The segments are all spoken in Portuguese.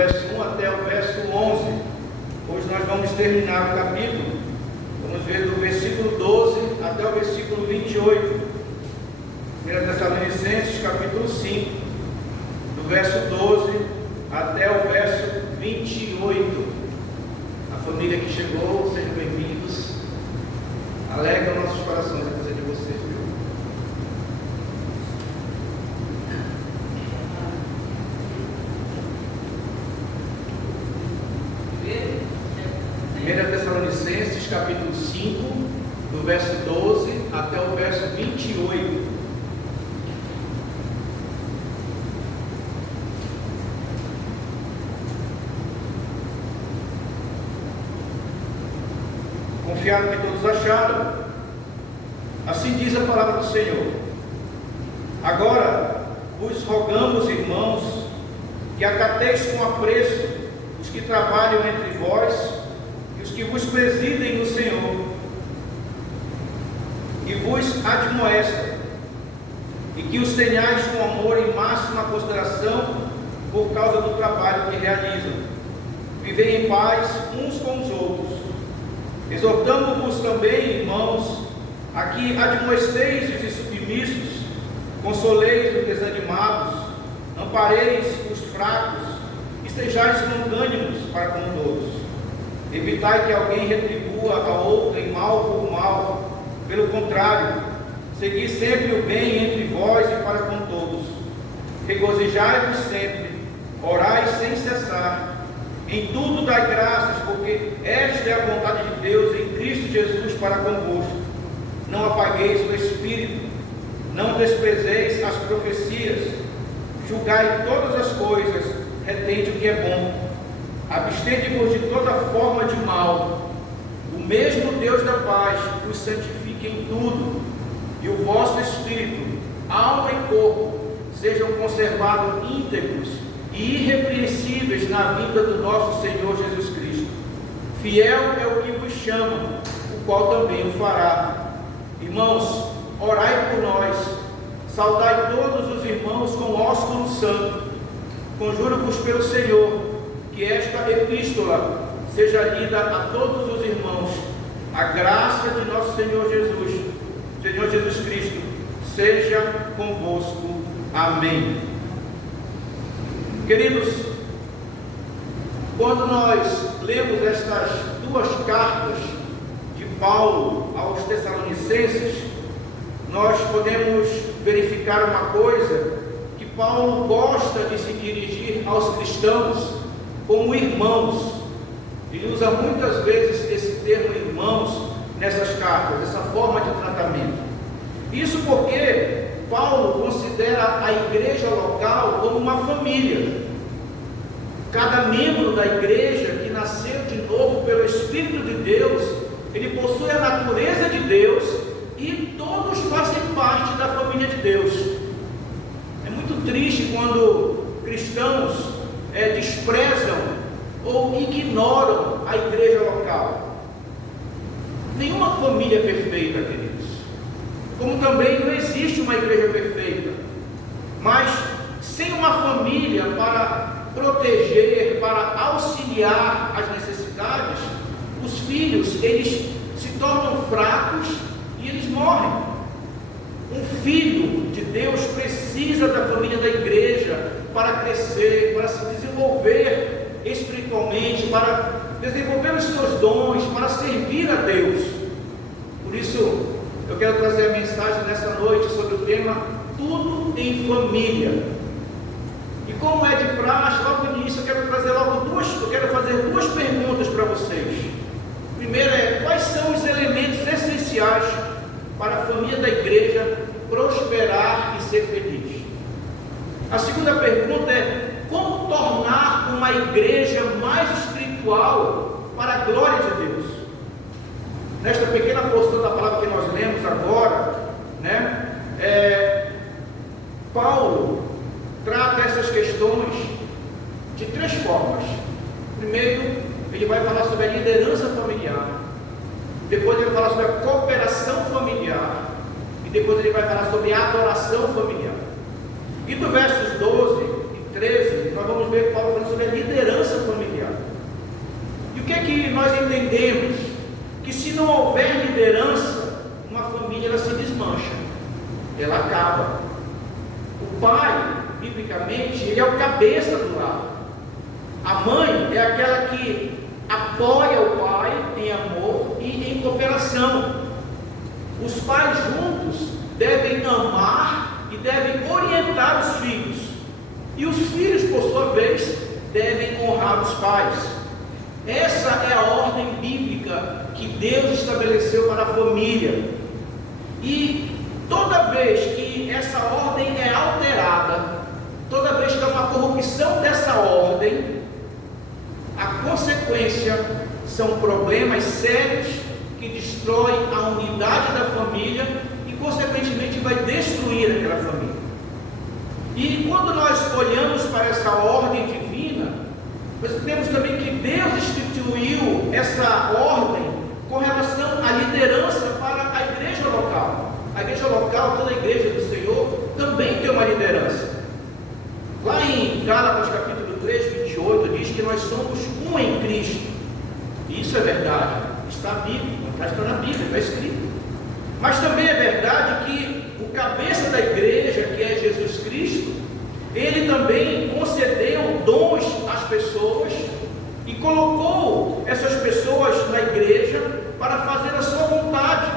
verso 1 até o verso 11. Hoje nós vamos terminar o capítulo. Vamos ver do versículo 12 até o versículo 28. 1 Tessalonicenses, capítulo 5, do verso 12 até o verso 28. A família que chegou, sejam bem-vindos. Alegra nossos corações a presença de vocês, viu? 1 Tessalonicenses, capítulo 5, do verso 12 até o verso 28. Confiado que todos acharam. Assim diz a palavra do Senhor. Agora vos rogamos, irmãos, que acateis com apreço os que trabalham entre vós e os que vos presidem no Senhor, e vos admoestam, e que os tenhais com amor em máxima consideração por causa do trabalho que realizam. Vivei em paz uns com os outros. Exortamo-vos também, irmãos, a que admoesteis os submissos, consoleis os desanimados, ampareis os fracos, e sejais longânimos para com todos. Evitai que alguém retribua a outrem mal por mal. Pelo contrário, segui sempre o bem entre vós e para com todos. Regozijai-vos sempre, orai sem cessar. Em tudo dai graças, porque esta é a vontade de Deus em Cristo Jesus para convosco. Não apagueis o Espírito, não desprezeis as profecias, julgai todas as coisas, retende o que é bom. Abstende-vos de toda forma de mal. O mesmo Deus da paz vos santifique em tudo, e o vosso espírito, alma e corpo sejam conservados íntegros e irrepreensíveis na vinda do nosso Senhor Jesus Cristo. Fiel é o que vos chama, o qual também o fará. Irmãos, orai por nós, saudai todos os irmãos com ósculo santo. Conjuro-vos pelo Senhor, que esta epístola seja lida a todos os irmãos. A graça de nosso Senhor Jesus Cristo, seja convosco. Amém. Queridos, quando nós lemos estas duas cartas de Paulo aos Tessalonicenses, nós podemos verificar uma coisa, que Paulo gosta de se dirigir aos cristãos como irmãos. Ele usa muitas vezes esse termo irmãos nessas cartas, essa forma de tratamento. Isso porque Paulo considera a igreja local como uma família. Cada membro da igreja que nasceu de novo pelo Espírito de Deus, ele possui a natureza de Deus e todos fazem parte da família de Deus. É muito triste quando cristãos desprezam ou ignoram a igreja local. Nenhuma família é perfeita, queridos. Como também não existe uma igreja perfeita. Mas sem uma família para proteger, para auxiliar as necessidades, os filhos, eles se tornam fracos e eles morrem. Um filho de Deus precisa da família da igreja para crescer, para se desenvolver espiritualmente, para desenvolver os seus dons, para servir a Deus. Por isso, eu quero trazer a mensagem nessa noite sobre o tema Tudo em Família. E como é de praxe, logo no início eu quero fazer duas perguntas para vocês. Primeira é: quais são os elementos essenciais para a família da igreja prosperar e ser feliz? A segunda pergunta é: como tornar uma igreja mais espiritual para a glória de Deus? Nesta pequena porção da palavra que nós lemos agora, Paulo trata essas questões de três formas. Primeiro, ele vai falar sobre a liderança familiar. Depois ele vai falar sobre a cooperação familiar. E depois ele vai falar sobre a adoração familiar. E do versos 12 e 13, nós vamos ver Paulo falando sobre a liderança entendemos que se não houver liderança, uma família ela se desmancha, ela acaba. O pai, biblicamente, ele é o cabeça do lar. A mãe é aquela que apoia o pai em amor e em cooperação. Os pais juntos devem amar e devem orientar os filhos, e os filhos, por sua vez, devem honrar os pais. Essa é a ordem bíblica que Deus estabeleceu para a família. E toda vez que essa ordem é alterada, toda vez que há uma corrupção dessa ordem, a consequência são problemas sérios que destroem a unidade da família e, consequentemente, vai destruir aquela família. E quando nós olhamos para essa ordem divina, nós temos também que Deus instituiu essa ordem com relação à liderança para a igreja local. A igreja local, toda a igreja do Senhor, também tem uma liderança. Lá em Gálatas capítulo 3, 28, diz que nós somos um em Cristo. E isso é verdade, está bíblico, está na Bíblia, está escrito. Mas também é verdade que o cabeça da igreja, que é Jesus Cristo, ele também concedeu dons às pessoas e colocou essas pessoas na igreja para fazer a sua vontade.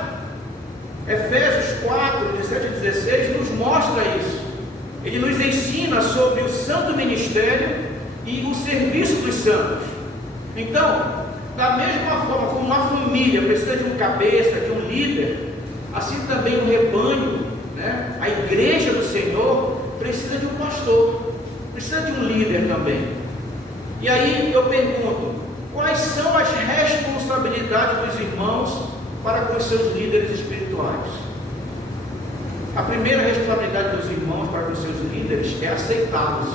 Efésios 4, 17 e 16 nos mostra isso. Ele nos ensina sobre o santo ministério e o serviço dos santos. Então, da mesma forma como uma família precisa de um cabeça, de um líder, assim também o rebanho, a igreja do Senhor, precisa de um pastor, precisa de um líder também. E aí eu pergunto, quais são as responsabilidades dos irmãos para com os seus líderes espirituais? A primeira responsabilidade dos irmãos para com os seus líderes é aceitá-los.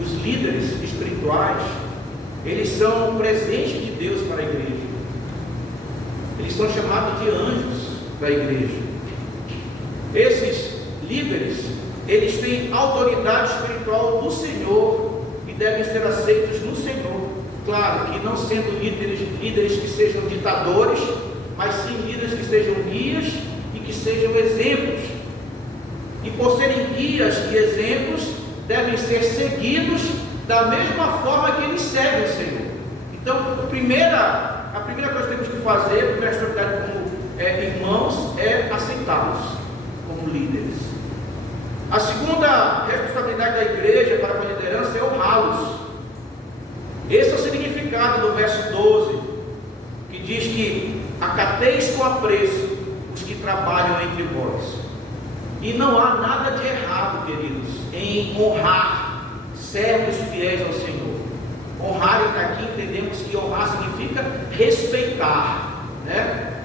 Os líderes espirituais, eles são presentes de Deus para a igreja. Eles são chamados de anjos da igreja. Esses líderes, eles têm autoridade espiritual do Senhor e devem ser aceitos no Senhor. Claro que não sendo líderes que sejam ditadores, mas sim líderes que sejam guias e que sejam exemplos. E por serem guias e exemplos, devem ser seguidos da mesma forma que eles seguem o Senhor. Então, a primeira coisa que temos que fazer, a primeira responsabilidade como irmãos, é aceitá-los como líderes. A segunda responsabilidade da igreja para com a liderança é honrá-los. Esse é o significado do verso 12, que diz que acateis com apreço os que trabalham entre vós. E não há nada de errado, queridos, em honrar servos fiéis ao Senhor. Honrar, aqui entendemos que honrar significa respeitar,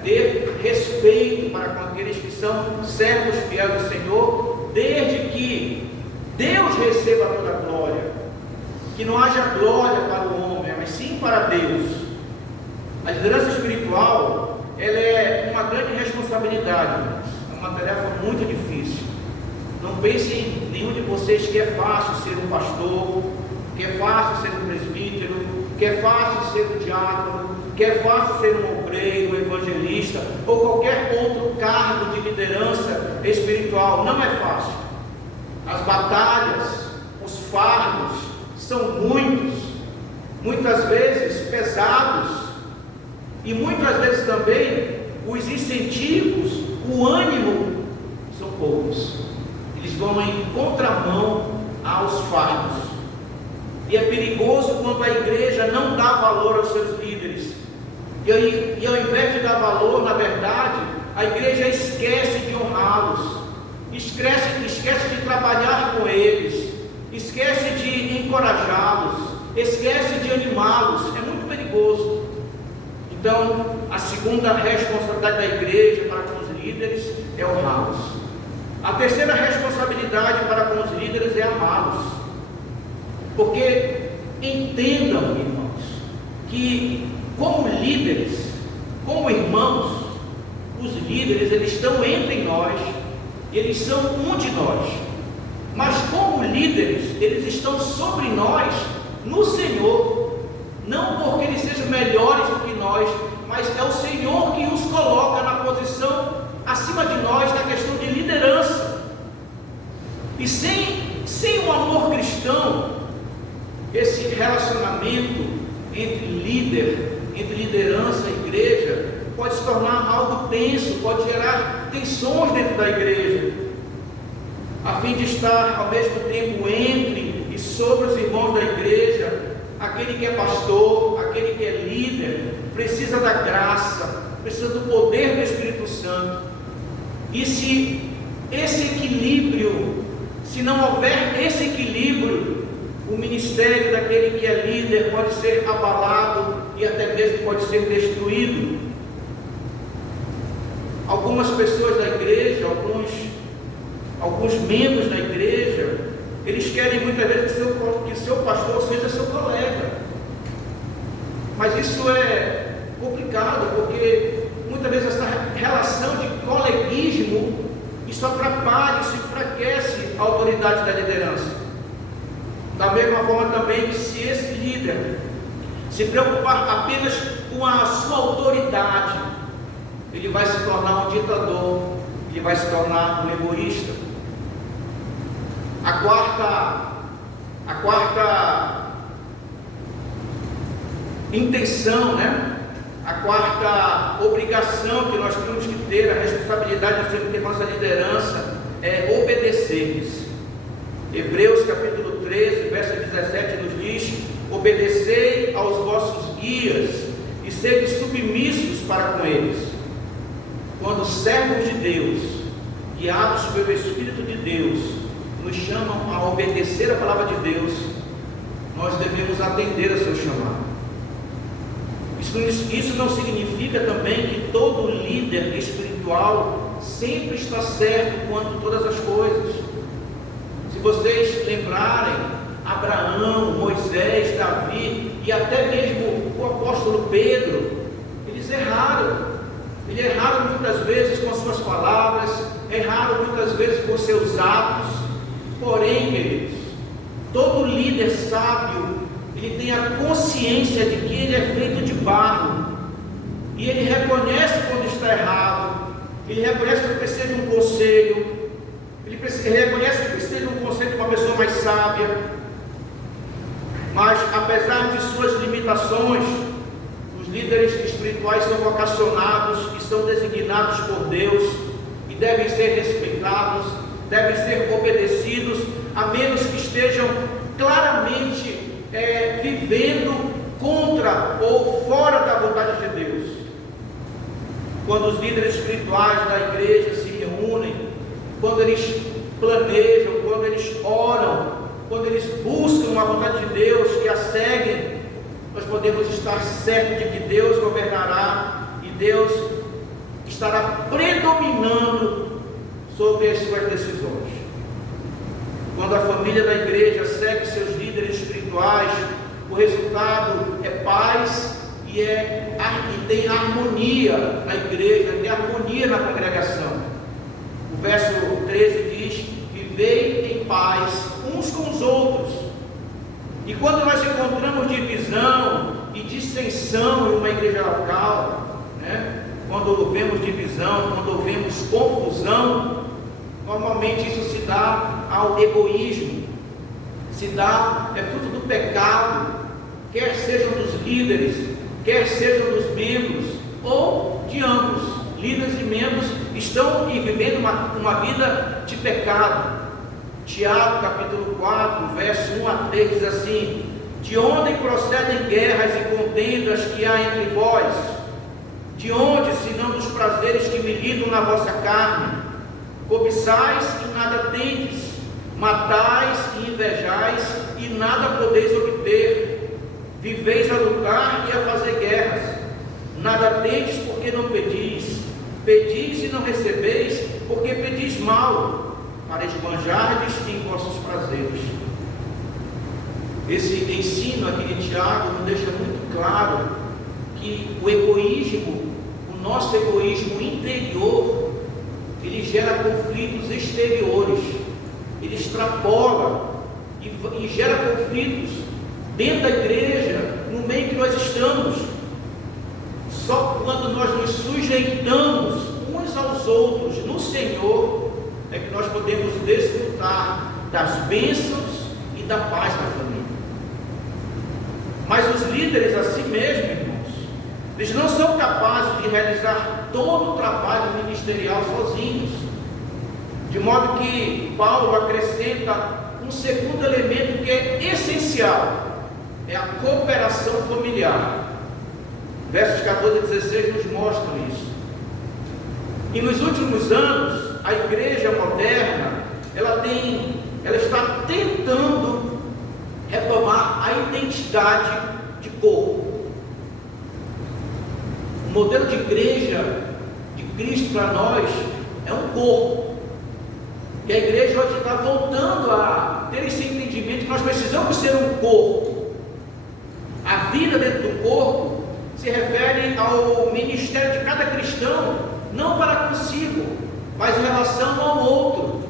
ter respeito para com aqueles que são servos fiéis ao Senhor, desde que Deus receba toda a glória, que não haja glória para o homem, mas sim para Deus. A liderança espiritual, ela é uma grande responsabilidade, é uma tarefa muito difícil. Não pensem nenhum de vocês que é fácil ser um pastor, que é fácil ser um presbítero, que é fácil ser um diácono, que é fácil ser um obreiro, um evangelista, ou qualquer outro cargo de liderança espiritual. Não é fácil. As batalhas, os fardos são muitas vezes pesados, e muitas vezes também os incentivos, o ânimo são poucos. Eles vão em contramão aos fardos. E é perigoso quando a igreja não dá valor aos seus líderes. E ao invés de dar valor, na verdade, a igreja esquece de honrá-los, esquece de trabalhar com eles, esquece de encorajá-los, esquece de animá-los. É muito perigoso. Então, a segunda responsabilidade da igreja para com os líderes é honrá-los. A terceira responsabilidade para com os líderes é amá-los. Porque entendam, irmãos, que como líderes, como irmãos, os líderes, eles estão entre nós, eles são um de nós. Mas como líderes, eles estão sobre nós, no Senhor. não porque eles sejam melhores do que nós, mas é o Senhor que os coloca na posição acima de nós, na questão de liderança. E sem o amor cristão, esse relacionamento entre liderança e igreja, pode se tornar algo tenso, pode gerar tensões dentro da igreja, a fim de estar ao mesmo tempo entre e sobre os irmãos da igreja. Aquele que é pastor, aquele que é líder, precisa da graça, precisa do poder do Espírito Santo. E se não houver esse equilíbrio, o ministério daquele que é líder pode ser abalado e até mesmo pode ser destruído. Algumas pessoas da igreja, alguns membros da igreja, eles querem muitas vezes que seu pastor seja seu colega. Mas isso é complicado, porque muitas vezes essa relação de coleguismo, isso atrapalha, isso enfraquece a autoridade da liderança. Da mesma forma também que se esse líder se preocupar apenas com a sua autoridade, ele vai se tornar um ditador, ele vai se tornar um egoísta. A quarta intenção, a quarta obrigação que nós temos que ter, a responsabilidade que nós temos que ter com nossa liderança é obedecer-lhes. Hebreus capítulo 13, verso 17 nos diz: obedecei aos vossos guias e sede submissos para com eles. Quando servos de Deus, guiados pelo Espírito de Deus, nos chamam a obedecer a palavra de Deus, nós devemos atender a seu chamado. Isso não significa também que todo líder espiritual sempre está certo quanto a todas as coisas. Se vocês lembrarem, Abraão, Moisés, Davi e até mesmo o apóstolo Pedro, eles erraram. Eles erraram muitas vezes com suas palavras, erraram muitas vezes com seus atos. Porém, queridos, todo líder sábio, ele tem a consciência de que ele é feito de barro, e ele reconhece quando está errado, ele reconhece que precisa de um conselho, ele reconhece que precisa de um conselho de uma pessoa mais sábia. Mas apesar de suas limitações, os líderes espirituais são vocacionados e são designados por Deus e devem ser respeitados, devem ser obedecidos, a menos que estejam claramente vivendo contra ou fora da vontade de Deus. Quando os líderes espirituais da igreja se reúnem, quando eles planejam, quando eles oram, quando eles buscam a vontade de Deus e a seguem, nós podemos estar certos de que Deus governará e Deus estará predominando sobre as suas decisões. Quando a família da igreja segue seus líderes espirituais, o resultado é paz e tem harmonia na igreja, tem harmonia na congregação. O verso 13 diz: vivei em paz uns com os outros. E quando nós encontramos divisão e dissensão em uma igreja local, quando vemos divisão, quando vemos confusão, normalmente isso se dá ao egoísmo, é fruto do pecado, quer sejam dos líderes, quer sejam dos membros, ou de ambos. Líderes e membros estão vivendo uma vida de pecado. Tiago capítulo 4, verso 1 a 3 diz assim: de onde procedem guerras e contendas que há entre vós? De onde, senão dos prazeres que militam na vossa carne? Cobiçais e nada tendes, matais e invejais e nada podeis obter, viveis a lutar e a fazer guerras, nada tendes porque não pedis, pedis e não recebeis porque pedis mal, para esbanjardes em vossos prazeres. Esse ensino aqui de Tiago nos deixa muito claro que o egoísmo, o nosso egoísmo interior, ele gera conflitos exteriores, ele extrapola e gera conflitos dentro da igreja, no meio que nós estamos. Só quando nós nos sujeitamos uns aos outros no Senhor, é que nós podemos desfrutar das bênçãos e da paz na família. Mas os líderes, assim mesmo, irmãos, eles não são capazes de realizar todo o trabalho ministerial sozinhos. De modo que Paulo acrescenta um segundo elemento que é essencial, é a cooperação familiar. Versos 14 e 16 nos mostram isso. E nos últimos anos, a igreja moderna, ela está tentando retomar a identidade de corpo. O modelo de igreja de Cristo para nós é um corpo. E a igreja hoje está voltando a ter esse entendimento que nós precisamos ser um corpo. A vida dentro do corpo se refere ao ministério de cada cristão, não para consigo, mas em relação ao outro.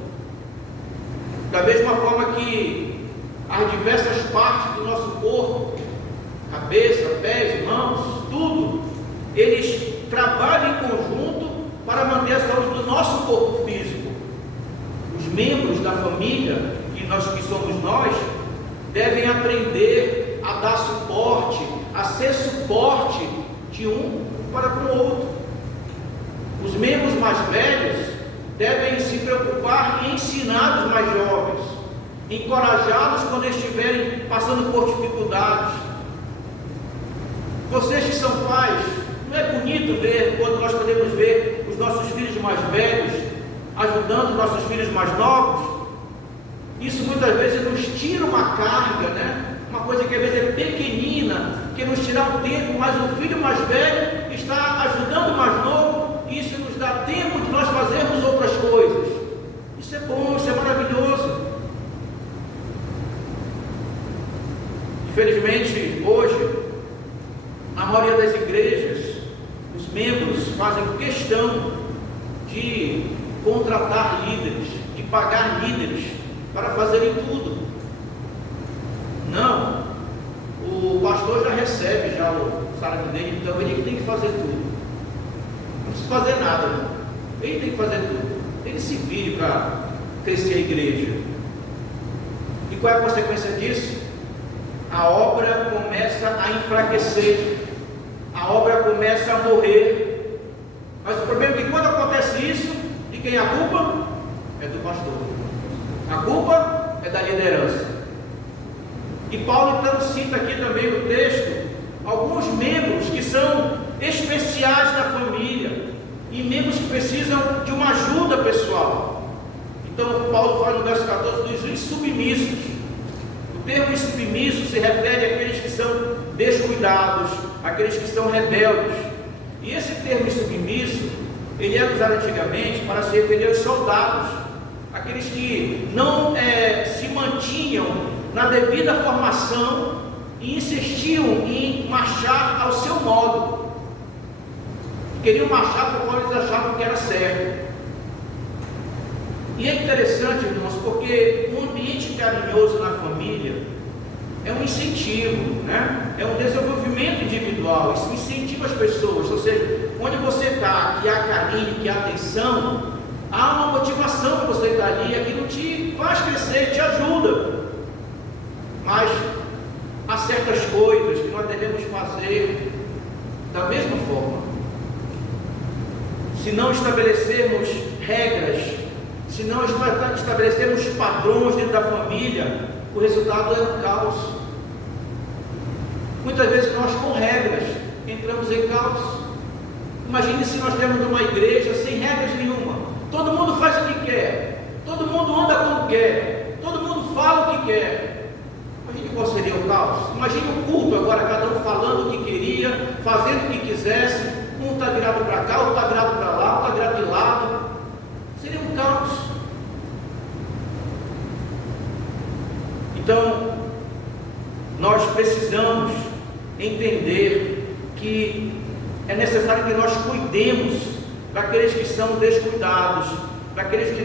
Da mesma forma que as diversas partes do nosso corpo, cabeça, pés, mãos, tudo, eles trabalham em conjunto para manter a saúde do nosso corpo físico. Os membros da família, que somos nós, devem aprender a dar suporte, a ser suporte de um para com o outro. Os membros mais velhos devem se preocupar em ensinar os mais jovens, encorajá-los quando estiverem passando por dificuldades. Vocês que são pais, não é bonito ver quando nós podemos ver os nossos filhos mais velhos ajudando os nossos filhos mais novos? Isso muitas vezes nos tira uma carga, né? Uma coisa que às vezes é pequenina, que nos tira um tempo, mas o filho mais velho está ajudando o mais novo, e isso nos dá tempo de nós fazermos outras coisas. Isso é bom, isso é maravilhoso. Infelizmente, hoje, na maioria das igrejas, os membros fazem questão de contratar líderes, de pagar líderes para fazerem tudo. Não, o pastor já recebe já o salário dele, então ele tem que fazer tudo. Não precisa fazer nada, não. Ele tem que fazer tudo. Ele se vire para crescer a igreja. E qual é a consequência disso? A obra começa a enfraquecer, a obra começa a morrer. Mas o problema é que quando acontece isso, de quem é a culpa? É do pastor. A culpa é da liderança. E Paulo então cita aqui também no texto alguns membros que são especiais na família e membros que precisam de uma ajuda pessoal. Então Paulo fala no verso 14 dos insubmissos. O termo insubmisso se refere àqueles que são descuidados, àqueles que são rebeldes. E esse termo insubmisso, ele era usado antigamente para se referir aos soldados, aqueles que não se mantinham na devida formação e insistiam em marchar ao seu modo. Queriam marchar por qual eles achavam que era certo. E é interessante, irmãos, porque um ambiente carinhoso na família é um incentivo, né? É um desenvolvimento individual, isso incentiva as pessoas. Ou seja, onde você está, que há carinho, que há atenção, há uma motivação para você estar ali, aquilo te faz crescer, te ajuda. Mas há certas coisas que nós devemos fazer da mesma forma. Se não estabelecermos regras, se não estabelecermos padrões dentro da família, o resultado é um caos. Muitas vezes nós, com regras, entramos em caos. Imagine se nós temos uma igreja sem regras nenhuma. Todo mundo faz o que quer, todo mundo anda como quer, todo mundo fala o que quer. Imagine qual seria o caos. Imagine o culto agora, cada um falando o que queria, fazendo o que quisesse. Um está virado para cá, outro está virado para lá, outro está virado de lado. Seria um caos. Então, nós precisamos entender que é necessário que nós cuidemos daqueles que são descuidados, daqueles que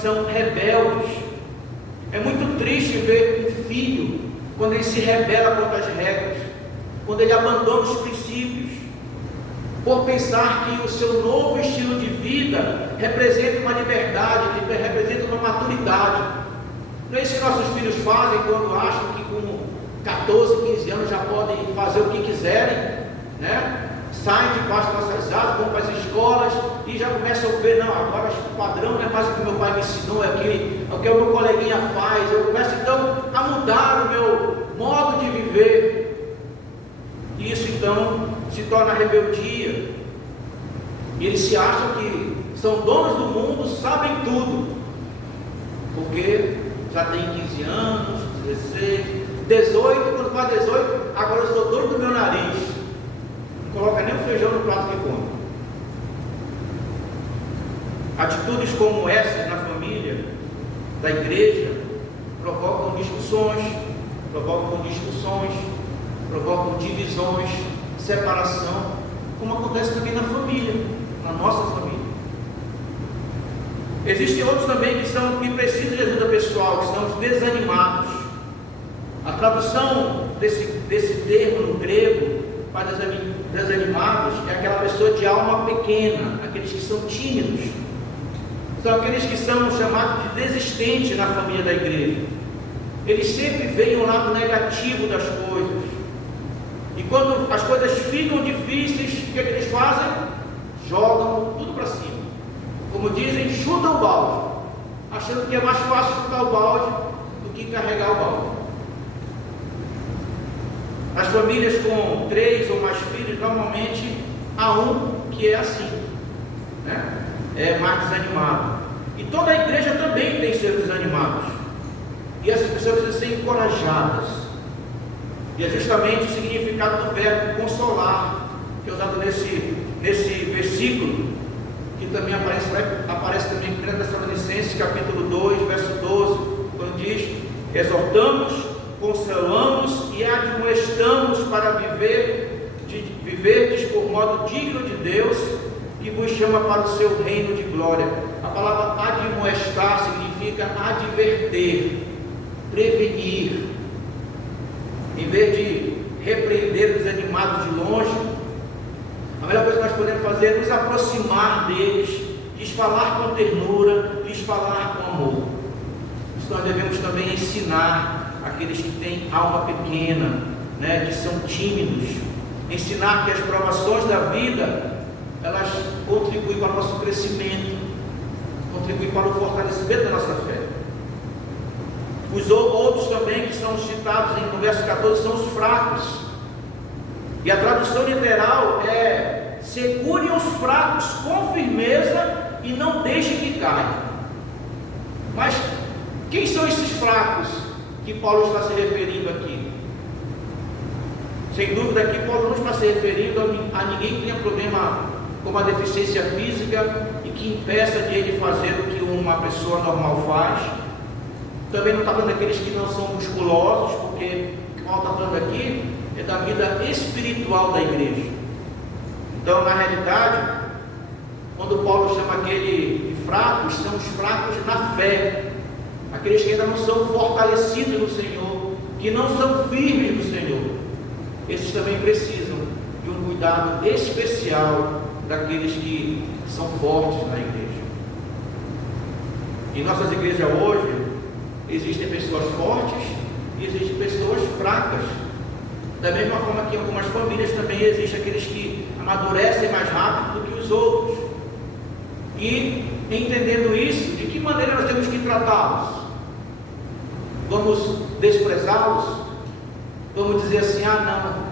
são rebeldes. É muito triste ver um filho quando ele se rebela contra as regras. quando ele abandona os princípios, por pensar que o seu novo estilo de vida representa uma liberdade, representa uma maturidade. Não é isso que nossos filhos fazem quando acham que com 14, 15 anos já podem fazer o que quiserem, né? Saem debaixo das nossas asas, vão para as escolas e já começam a ver, não, agora o padrão não é mais o que meu pai me ensinou, é o que o meu coleguinha faz. Eu começo então a mudar o meu modo de viver. Isso então se torna rebeldia. E eles se acham que são donos do mundo, sabem tudo, porque já tem 15 anos, 16, 18, quando faz 18, agora eu sou dono do meu nariz. Não coloca nem o feijão no prato que come. Atitudes como essas na família, da igreja, provocam discussões, provocam divisões, separação, como acontece também na família, na nossa família. Existem outros também que precisam de ajuda pessoal, que são os desanimados. A tradução desse termo no grego para desanimados é aquela pessoa de alma pequena, aqueles que são tímidos, são aqueles que são chamados de desistentes na família da igreja. Eles sempre veem o lado negativo das coisas, e quando as coisas ficam difíceis, o que eles fazem? Jogam tudo para cima, como dizem, chutam o balde, achando que é mais fácil chutar o balde do que carregar o balde. As famílias com 3 ou mais filhos, normalmente há um que é assim, né? É mais desanimado. E toda a igreja também tem seus desanimados. E essas pessoas precisam ser encorajadas. E é justamente o significado do verbo consolar, que é usado nesse versículo, que também aparece também em 1 Tessalonicenses, capítulo 2, verso 12, quando diz: exortamos, consolamos e admoestamos para viverdes por modo digno de Deus, que vos chama para o seu reino de glória. A palavra admoestar significa adverter, prevenir. Em vez de repreender os animados de longe, a melhor coisa que nós podemos fazer é nos aproximar deles, lhes falar com ternura, lhes falar com amor. Isso nós devemos também ensinar aqueles que têm alma pequena, né, que são tímidos, ensinar que as provações da vida, elas contribuem para o nosso crescimento, contribuem para o fortalecimento da nossa fé. Os outros também que são citados no verso 14 são os fracos, e a tradução literal é: segurem os fracos com firmeza e não deixem que caiam. Mas quem são esses fracos que Paulo está se referindo aqui? Sem dúvida aqui Paulo não está se referindo a ninguém que tenha problema com uma deficiência física e que impeça de ele fazer o que uma pessoa normal faz. Também não está falando daqueles que não são musculosos, porque o que Paulo está falando aqui é da vida espiritual da igreja. Então, na realidade, quando Paulo chama aquele de fracos, são os fracos na fé, aqueles que ainda não são fortalecidos no Senhor, que não são firmes no Senhor. Esses também precisam de um cuidado especial daqueles que são fortes na igreja. Em nossas igrejas hoje, existem pessoas fortes e existem pessoas fracas. Da mesma forma que em algumas famílias também existem aqueles que amadurecem mais rápido do que os outros. E entendendo isso, de que maneira nós temos que tratá-los? Vamos desprezá-los? Vamos dizer assim: ah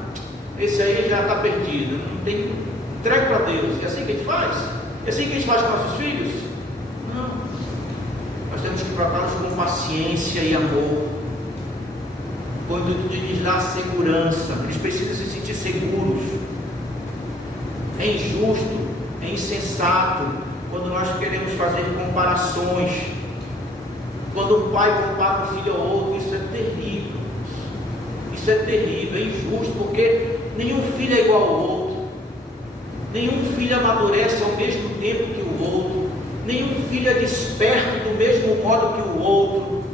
não, esse aí já está perdido, não tem, entregue para Deus. É assim que a gente faz? É assim que a gente faz com nossos filhos? Não. Nós temos que tratá-los com paciência e amor, com o intuito de lhes dar segurança. Eles precisam se sentir seguros. É injusto, é insensato quando nós queremos fazer comparações. Quando um pai compara um filho ao outro, isso é terrível. Isso é terrível, é injusto, porque nenhum filho é igual ao outro. Nenhum filho amadurece ao mesmo tempo que o outro. Nenhum filho é desperto do mesmo modo que o outro.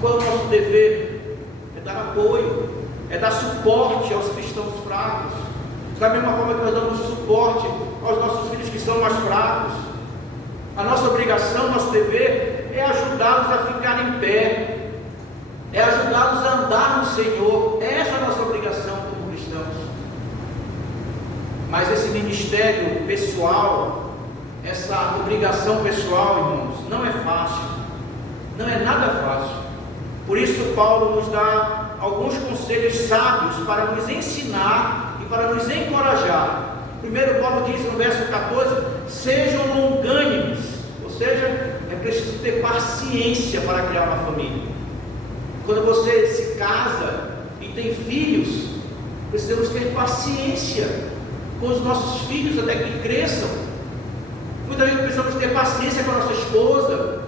Qual é o nosso dever? É dar apoio, é dar suporte aos cristãos fracos, da mesma forma que nós damos suporte aos nossos filhos que são mais fracos. A nossa obrigação, nosso dever é ajudá-los a ficar em pé, é ajudá-los a andar no Senhor. Essa é a nossa obrigação como cristãos. Mas esse ministério pessoal, essa obrigação pessoal, irmãos, não é fácil, não é nada fácil. Por isso Paulo nos dá alguns conselhos sábios para nos ensinar e para nos encorajar. Primeiro, Paulo diz no verso 14: sejam longânimos, ou seja, é preciso ter paciência para criar uma família. Quando você se casa e tem filhos, precisamos ter paciência com os nossos filhos até que cresçam. Muitas vezes precisamos ter paciência com a nossa esposa,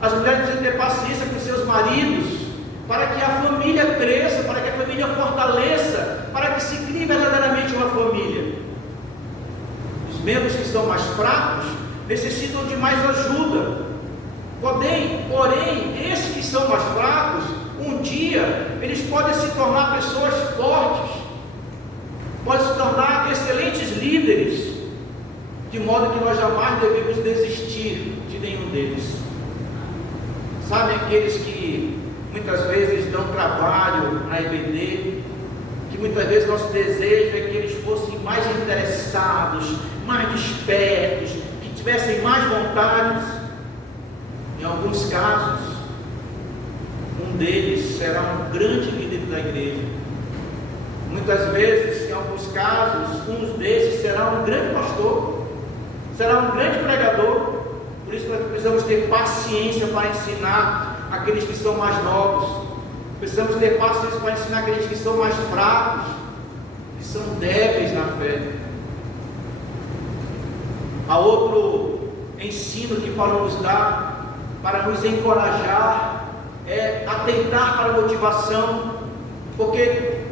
as mulheres precisam ter paciência com seus maridos, para que a família cresça, para que a família fortaleça, para que se crie verdadeiramente uma família. Os membros que são mais fracos necessitam de mais ajuda. Porém, esses que são mais fracos, um dia eles podem se tornar pessoas fortes, podem se tornar excelentes líderes, de modo que nós jamais devemos desistir de nenhum deles. Sabem aqueles que muitas vezes dão trabalho na EBD, que muitas vezes nosso desejo é que eles fossem mais interessados, mais despertos, que tivessem mais vontades. Em alguns casos, um deles será um grande líder da igreja. Muitas vezes, em alguns casos, um desses será um grande pastor, será um grande pregador. Por isso nós precisamos ter paciência para ensinar aqueles que são mais novos. Precisamos ter paciência para ensinar aqueles que são mais fracos, que são débeis na fé. Há outro ensino que Paulo nos dá para nos encorajar, é atentar para a motivação, porque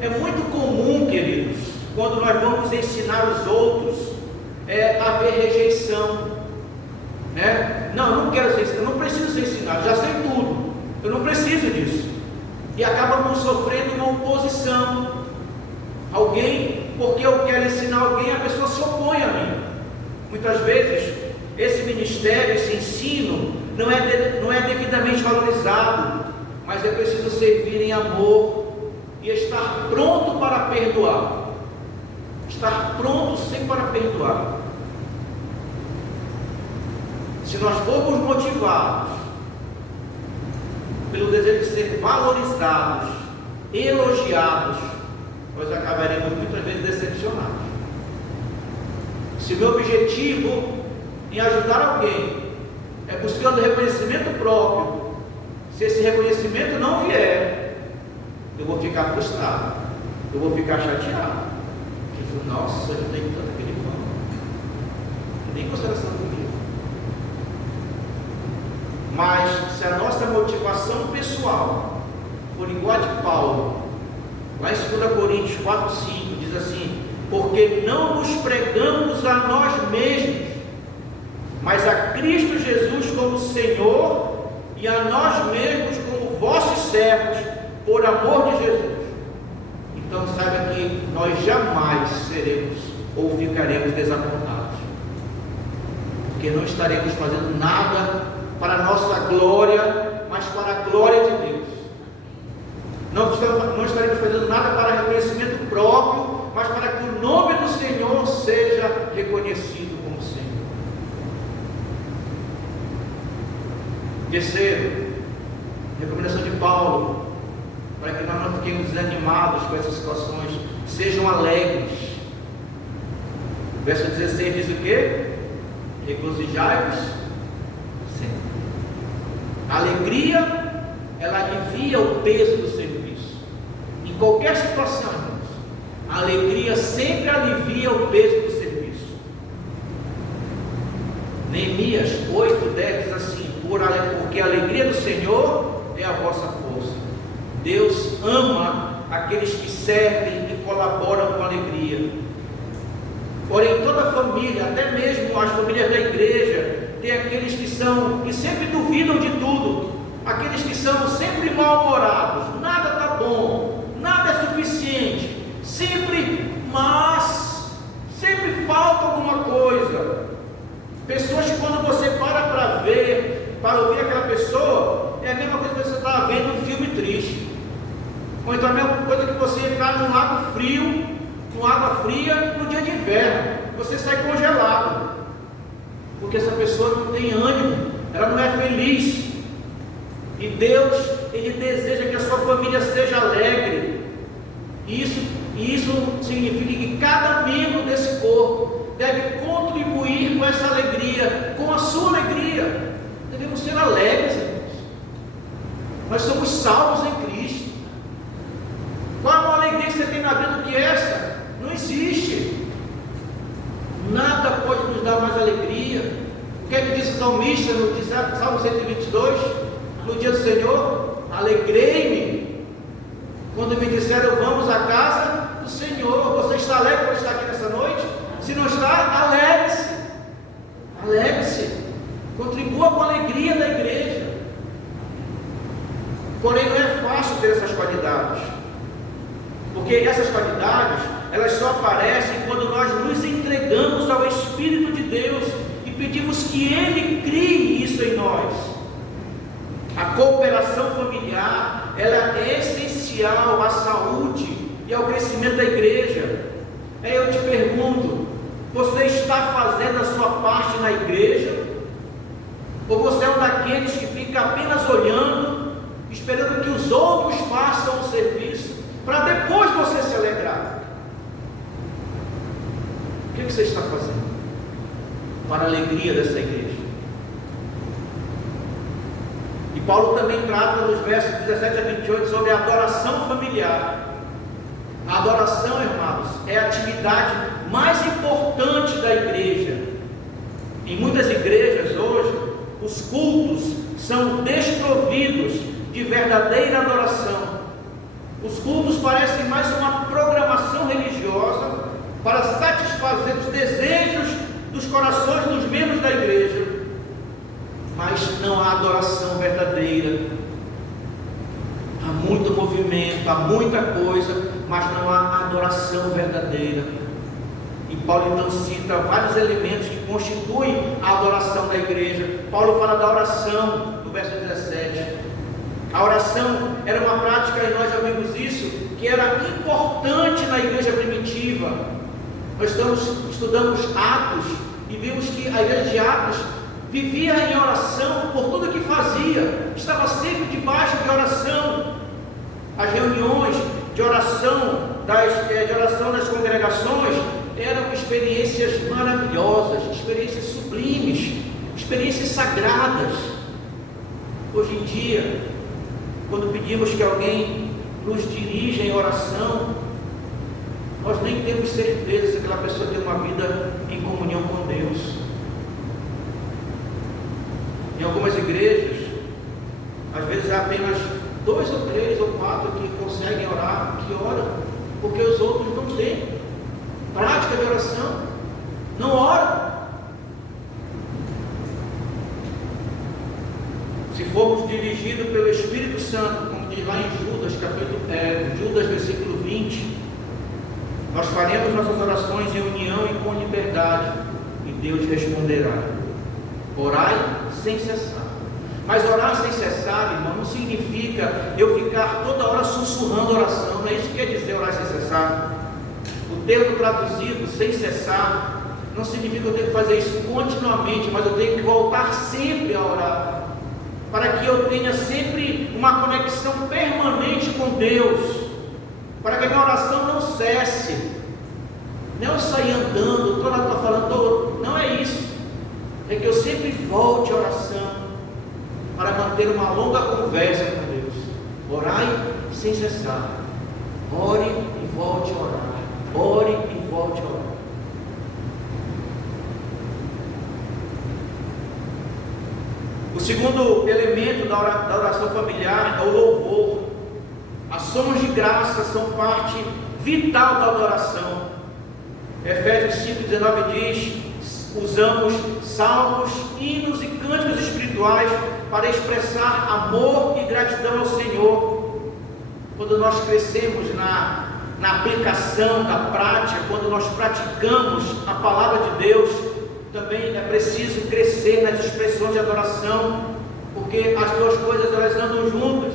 é muito comum, queridos, quando nós vamos ensinar os outros, haver rejeição, né? Não, eu não quero ser ensinado, eu não preciso ser ensinado, já sei tudo, eu não preciso disso, e acabamos sofrendo uma oposição. Alguém, porque eu quero ensinar alguém, a pessoa se opõe a mim. Muitas vezes esse ministério, esse ensino não é devidamente valorizado, mas é preciso servir em amor e estar pronto para perdoar, estar pronto sempre para perdoar. Se nós formos motivados pelo desejo de ser valorizados, elogiados, nós acabaremos muitas vezes decepcionados. Se o meu objetivo em ajudar alguém é buscando reconhecimento próprio, se esse reconhecimento não vier, eu vou ficar frustrado, eu vou ficar chateado. Eu falo, nossa, eu ajudei tanto aquele irmão, nem consideração comigo. Mas se a nossa motivação pessoal for igual a de Paulo, lá em 2 Coríntios 4:5, diz assim: porque não nos pregamos a nós mesmos, mas a Cristo Jesus como Senhor, e a nós mesmos como vossos servos, por amor de Jesus. Então saiba que nós jamais seremos ou ficaremos desapontados, porque não estaremos fazendo nada para a nossa glória, mas para a glória de Deus. Não estaremos fazendo nada para reconhecimento próprio, mas para que o nome do Senhor seja reconhecido como Senhor. Terceiro, recomendação de Paulo, para que nós não fiquemos desanimados com essas situações: sejam alegres. O verso 16 diz o quê? Regozijai-vos sempre. A alegria, ela alivia o peso do serviço. Em qualquer situação, irmãos, a alegria sempre alivia o peso do serviço. Neemias 8:10 diz assim: porque a alegria do Senhor é a vossa força. Deus ama aqueles que servem e colaboram com alegria. Porém, toda família, até mesmo as famílias da igreja, tem aqueles que sempre duvidam de tudo, aqueles que são sempre mal-humorados, nada está bom, nada é Ou então a mesma coisa que você entrar num lago frio, com água fria, no dia de inverno, você sai congelado, porque essa pessoa não tem ânimo, ela não é feliz. E Deus, Ele deseja que a sua família seja alegre. E isso significa que cada membro desse corpo deve contribuir com essa alegria, com a sua alegria. Devemos ser alegres, irmãos. Nós somos salvos em Cristo. Qual é a maior alegria que você tem na vida do que essa? Não existe. Nada pode nos dar mais alegria. O que é que diz o salmista no Salmo 122? No dia do Senhor, alegrei-me quando me disseram: vamos à casa do Senhor. Você está alegre por estar aqui nessa noite? Se não está, alegre-se. Alegre-se. Contribua com a alegria da igreja. Porém, não é fácil ter essas qualidades, porque essas qualidades, elas só aparecem quando nós nos entregamos ao Espírito de Deus e pedimos que Ele crie isso em nós. A cooperação familiar, ela é essencial à saúde e ao crescimento da igreja. Aí eu te pergunto: você está fazendo a sua parte na igreja? Ou você é um daqueles que fica apenas olhando, esperando que os outros façam o serviço, para depois você se alegrar? O que você está fazendo para a alegria dessa igreja? E Paulo também trata nos versos 17 a 28 sobre a adoração familiar. A adoração, irmãos, é a atividade mais importante da igreja. Em muitas igrejas hoje, os cultos são desprovidos de verdadeira adoração. Os cultos parecem mais uma programação religiosa para satisfazer os desejos dos corações dos membros da igreja, mas não há adoração verdadeira. Há muito movimento, há muita coisa, mas não há adoração verdadeira. E Paulo então cita vários elementos que constituem a adoração da igreja. Paulo fala da oração, no verso 17. A oração era uma prática, e nós já vimos isso, que era importante na igreja primitiva. Nós estudamos Atos e vimos que a igreja de Atos vivia em oração por tudo que fazia, estava sempre debaixo de oração. As reuniões de oração das congregações eram experiências maravilhosas, experiências sublimes, experiências sagradas. Hoje em dia, quando pedimos que alguém nos dirija em oração, nós nem temos certeza se aquela pessoa tem uma vida em comunhão com Deus. Em algumas igrejas, às vezes há apenas 2 ou 3 ou 4 que conseguem orar, que oram, porque os outros não têm prática de oração, não oram. Se formos dirigidos pelo Espírito Santo, como diz lá em Judas versículo 20, nós faremos nossas orações em união e com liberdade, e Deus responderá. Orai sem cessar. Mas orar sem cessar, irmão, não significa eu ficar toda hora sussurrando oração. Não é isso que quer dizer orar sem cessar. O termo traduzido, sem cessar, não significa que eu tenho que fazer isso continuamente, mas eu tenho que voltar sempre a orar, para que eu tenha sempre uma conexão permanente com Deus, para que a minha oração não cesse. Não eu sair andando, toda hora estou falando, não é isso. É que eu sempre volte à oração, para manter uma longa conversa com Deus. Orai sem cessar. Ore e volte a orar. Ore e volte a orar. O segundo elemento da oração familiar é o louvor. Ações de graça são parte vital da adoração. Efésios 5,19 diz: usamos salmos, hinos e cânticos espirituais para expressar amor e gratidão ao Senhor. Quando nós crescemos na aplicação da prática, quando nós praticamos a palavra de Deus, também é preciso crescer nas expressões de adoração, porque as duas coisas elas andam juntas.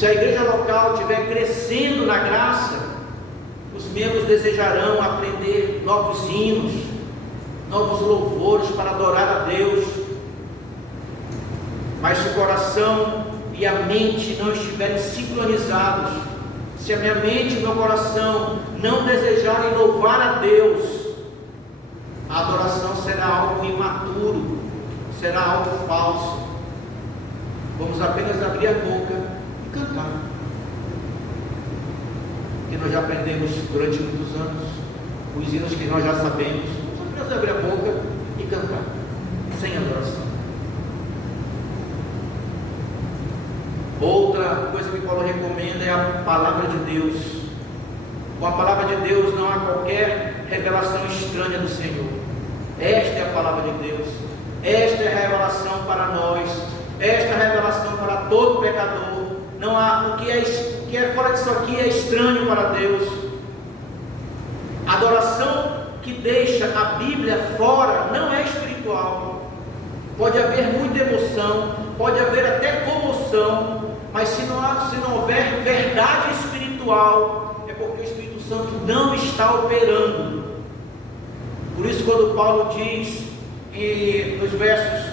Se a igreja local estiver crescendo na graça, os membros desejarão aprender novos hinos, novos louvores para adorar a Deus. Mas se o coração e a mente não estiverem sincronizados, se a minha mente e o meu coração não desejarem louvar a Deus, a adoração será algo imaturo, será algo falso. Vamos apenas abrir a boca e cantar. Que nós já aprendemos durante muitos anos, os hinos que nós já sabemos. Vamos apenas abrir a boca e cantar, sem adoração. Outra coisa que Paulo recomenda é a palavra de Deus. Com a palavra de Deus não há qualquer revelação estranha do Senhor. Esta é a palavra de Deus. Esta é a revelação para nós. Esta é a revelação para todo pecador. Não há o que é fora disso aqui é estranho para Deus. A adoração que deixa a Bíblia fora não é espiritual. Pode haver muita emoção, pode haver até comoção, mas se não houver verdade espiritual, é porque o Espírito Santo não está operando. Por isso, quando Paulo diz nos versos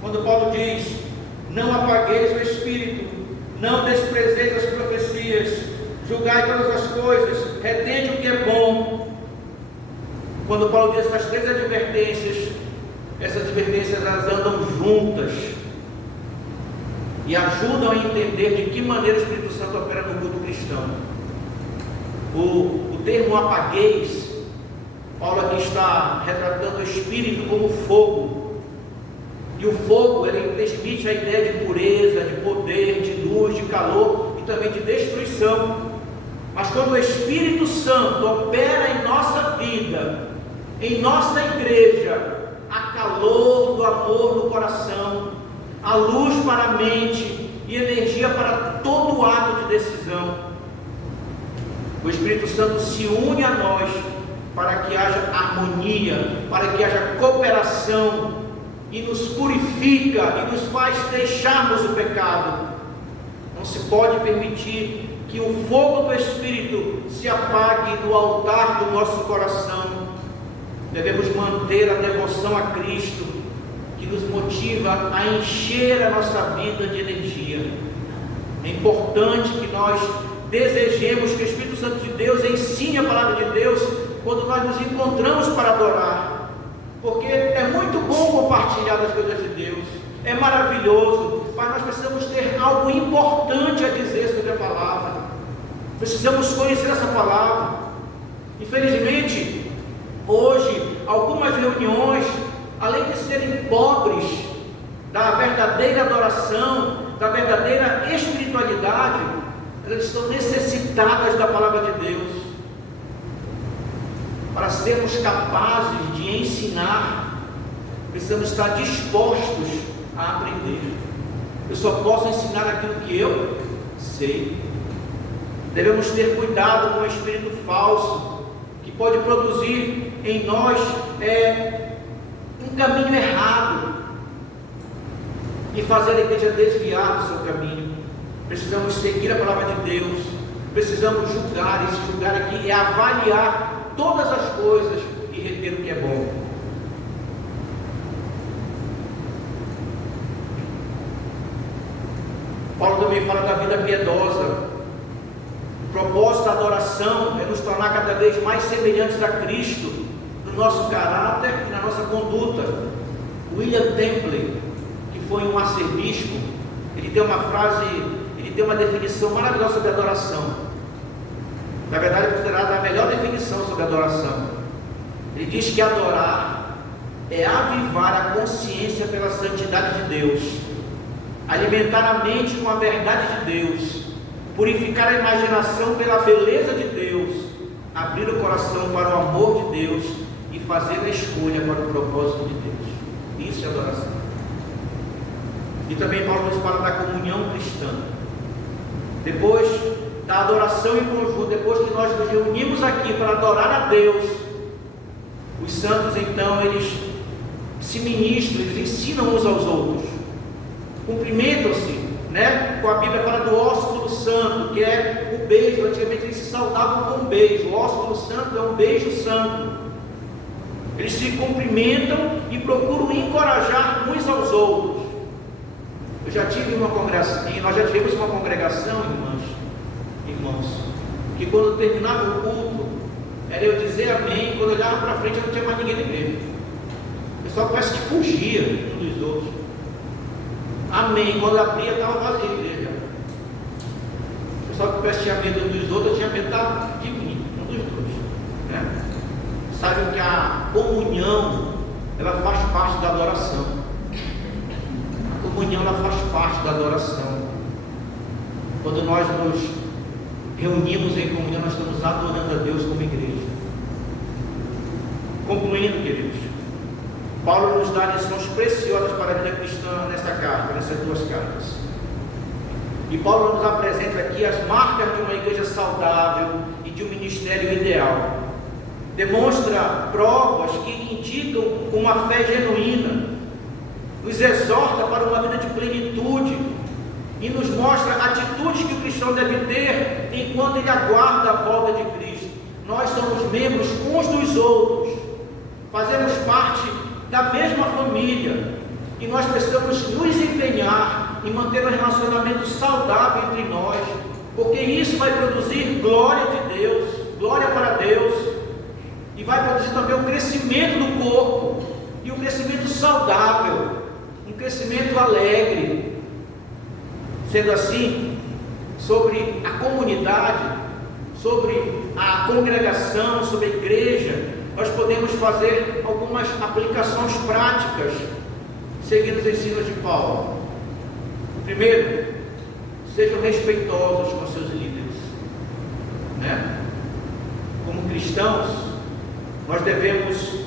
quando Paulo diz: não apagueis o Espírito, não desprezeis as profecias, julgai todas as coisas, retende o que é bom. Quando Paulo diz essas três advertências, essas advertências elas andam juntas e ajudam a entender de que maneira o Espírito Santo opera no culto cristão. O termo apagueis, Paulo aqui está retratando o Espírito como fogo. E o fogo, ele transmite a ideia de pureza, de poder, de luz, de calor e também de destruição. Mas quando o Espírito Santo opera em nossa vida, em nossa igreja, há calor do amor no coração, há luz para a mente e energia para todo ato de decisão. O Espírito Santo se une a nós para que haja harmonia, para que haja cooperação, e nos purifica e nos faz deixarmos o pecado. Não se pode permitir que o fogo do Espírito se apague no altar do nosso coração. Devemos manter a devoção a Cristo, que nos motiva a encher a nossa vida de energia. É importante que nós desejemos que o Espírito Santo de Deus ensine a palavra de Deus quando nós nos encontramos para adorar. Porque é muito bom compartilhar das coisas de Deus, é maravilhoso, mas nós precisamos ter algo importante a dizer sobre a palavra, precisamos conhecer essa palavra. Infelizmente, hoje, algumas reuniões, além de serem pobres da verdadeira adoração, da verdadeira espiritualidade, elas estão necessitadas da palavra de Deus. Para sermos capazes de ensinar, precisamos estar dispostos a aprender. Eu só posso ensinar aquilo que eu sei. Devemos ter cuidado com o espírito falso, que pode produzir em nós um caminho errado e fazer a igreja desviar do seu caminho. Precisamos seguir a palavra de Deus, precisamos julgar. Esse julgar aqui é avaliar todas as coisas e reter o que é bom. Paulo também fala da vida piedosa. O propósito da adoração é nos tornar cada vez mais semelhantes a Cristo, no nosso caráter e na nossa conduta. William Temple, que foi um arcebispo, ele tem uma frase, ele tem uma definição maravilhosa sobre adoração. Na verdade, é considerada a melhor definição sobre adoração. Ele diz que adorar é avivar a consciência pela santidade de Deus, alimentar a mente com a verdade de Deus, purificar a imaginação pela beleza de Deus, abrir o coração para o amor de Deus e fazer a escolha para o propósito de Deus. Isso é adoração. E também Paulo nos fala da comunhão cristã. Depois da adoração em conjunto, depois que nós nos reunimos aqui para adorar a Deus, Os santos, então, eles se ministram, eles ensinam uns aos outros, cumprimentam-se, né? Com a Bíblia fala do ósculo santo, que é o beijo. Antigamente eles se saudavam com um beijo. O ósculo santo é um beijo santo. Eles se cumprimentam e procuram encorajar uns aos outros. Eu já tive uma congregação, nós já tivemos uma congregação, irmãos, que quando terminava o culto, era eu dizer amém, quando eu olhava para frente eu não tinha mais ninguém na igreja. O pessoal parece que fugia um dos outros. Amém, quando abria estava vazia a igreja. O pessoal que parece que tinha medo um dos outros, eu tinha medo de mim, um dos dois, né? Sabe que a comunhão, ela faz parte da adoração. A comunhão, ela faz parte da adoração. Quando nós nos reunimos em comunhão, nós estamos adorando a Deus como igreja. Concluindo, queridos, Paulo nos dá lições preciosas para a vida cristã nessa carta, nessas duas cartas. E Paulo nos apresenta aqui as marcas de uma igreja saudável e de um ministério ideal. Demonstra provas que indicam uma fé genuína, nos exorta para uma vida de plenitude e nos mostra atitudes que o cristão deve ter enquanto ele aguarda a volta de Cristo. Nós somos membros uns dos outros, fazemos parte da mesma família e nós precisamos nos empenhar em manter um relacionamento saudável entre nós, porque isso vai produzir glória de Deus, glória para Deus, e vai produzir também o crescimento do corpo e o crescimento saudável, um crescimento alegre. Sendo assim, sobre a comunidade, sobre a congregação, sobre a igreja, nós podemos fazer algumas aplicações práticas seguindo os ensinos de Paulo. Primeiro, sejam respeitosos com seus líderes, né? Como cristãos, nós devemos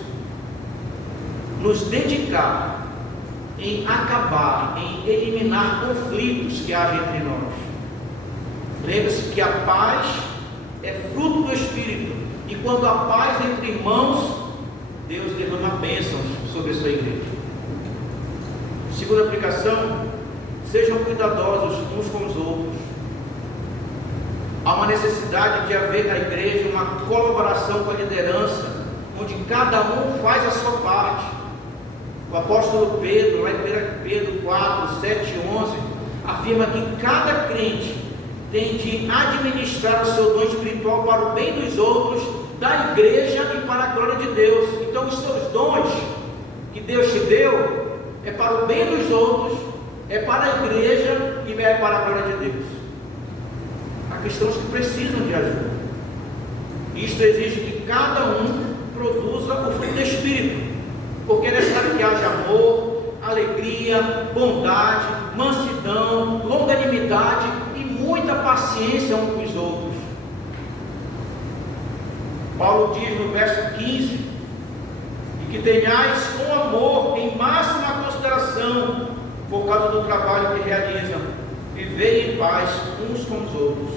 nos dedicar em acabar, em eliminar conflitos que há entre nós. Lembre-se que a paz é fruto do Espírito, e quando há paz entre irmãos, Deus derrama bênçãos sobre a sua igreja. Segunda aplicação, sejam cuidadosos uns com os outros. Há uma necessidade de haver na igreja uma colaboração com a liderança, onde cada um faz a sua parte. O apóstolo Pedro, lá em 1 Pedro 4, 7 e 11, afirma que cada crente tem de administrar o seu dom espiritual para o bem dos outros, da igreja e para a glória de Deus. Então os seus dons que Deus te deu é para o bem dos outros, é para a igreja e é para a glória de Deus. Há cristãos que precisam de ajuda. Isto exige que cada um produza o fruto do Espírito, porque é necessário que haja amor, alegria, bondade, mansidão, longanimidade e muita paciência uns com os outros. Paulo diz no verso 15: e que tenhais com amor em máxima consideração por causa do trabalho que realizam, vivei em paz uns com os outros.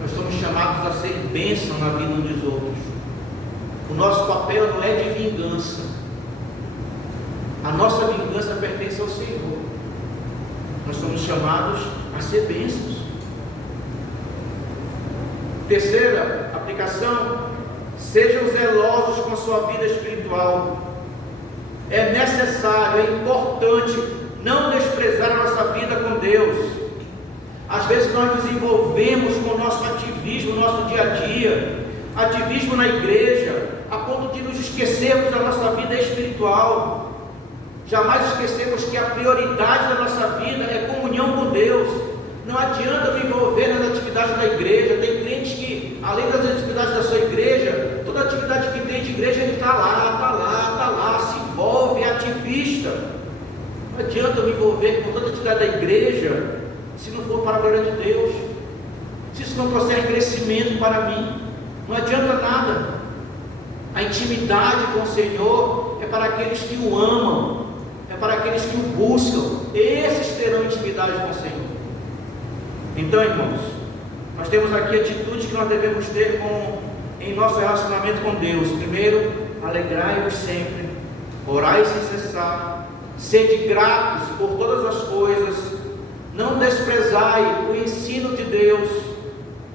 Nós somos chamados a ser bênção na vida uns dos outros. O nosso papel não é de vingança. A nossa vingança pertence ao Senhor. Nós somos chamados a ser bênçãos. Terceira aplicação: sejam zelosos com a sua vida espiritual. É necessário, é importante não desprezar a nossa vida com Deus. Às vezes nós nos envolvemos com o nosso ativismo, no nosso dia a dia, ativismo na igreja, a ponto de nos esquecermos da nossa vida espiritual. Jamais esquecemos que a prioridade da nossa vida é comunhão com Deus. Não adianta me envolver nas atividades da igreja. Tem crentes que, além das atividades da sua igreja, toda atividade que tem de igreja, ele está lá, se envolve, é ativista. Não adianta me envolver com toda atividade da igreja, se não for para a glória de Deus, se isso não trouxer crescimento para mim, não adianta nada. A intimidade com o Senhor é para aqueles que o amam, é para aqueles que o buscam. Esses terão intimidade com o Senhor. Então, irmãos, nós temos aqui atitudes que nós devemos ter com em nosso relacionamento com Deus. Primeiro, alegrai-vos sempre, orai sem cessar, sede gratos por todas as coisas, não desprezai o ensino de Deus,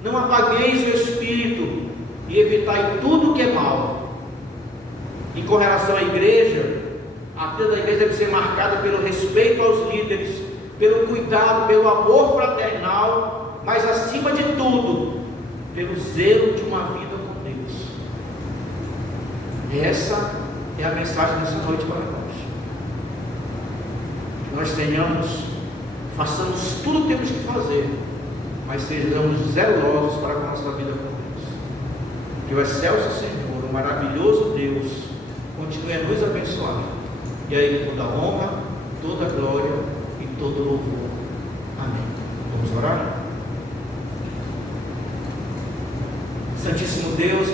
não apagueis o Espírito e evitai tudo que é mal. E com relação à igreja, a vida da igreja deve ser marcada pelo respeito aos líderes, pelo cuidado, pelo amor fraternal, mas acima de tudo, pelo zelo de uma vida com Deus. Essa é a mensagem dessa noite para nós. Que nós tenhamos, façamos tudo o que temos que fazer, mas sejamos zelosos para a nossa vida com Deus. Que o excelso Senhor, o maravilhoso Deus, continue a nos abençoar. E aí toda honra, toda glória e todo louvor. Amém. Vamos orar? Santíssimo Deus,